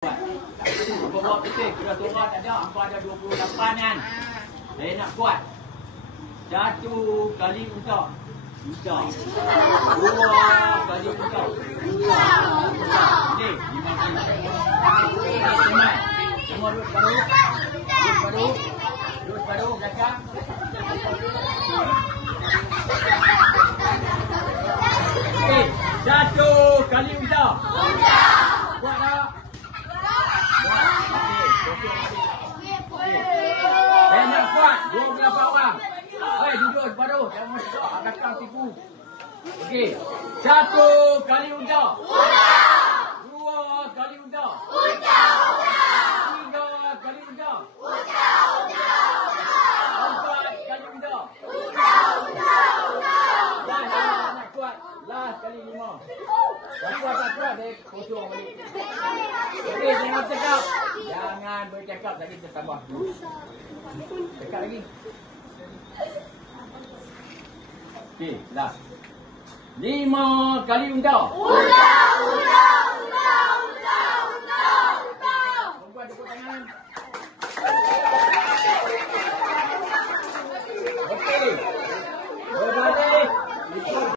Bawa putih, sudah turun tak ada, hampa ada 28 kan. Saya nak kuat. 1 kali untuk. Dua kali untuk. Okey, 5 kali. Semua. Semua duduk baru. Duduk baru belakang. Okey, 1 kali untuk. Kuat tak? Saya nak kuat 28 orang. Hei, duduk separuh. Jangan masuk belakang tipu. Okey. 1 kali unta. 2 kali unta. 3 kali unta. 4 kali unta. Nak kuat. Last kali 5. Tak kuat dia kosong balik. Okey, jangan cakap. Jangan bercakap lagi, kita tambah dulu. Cakap lagi. Okey, last. 5 kali unta.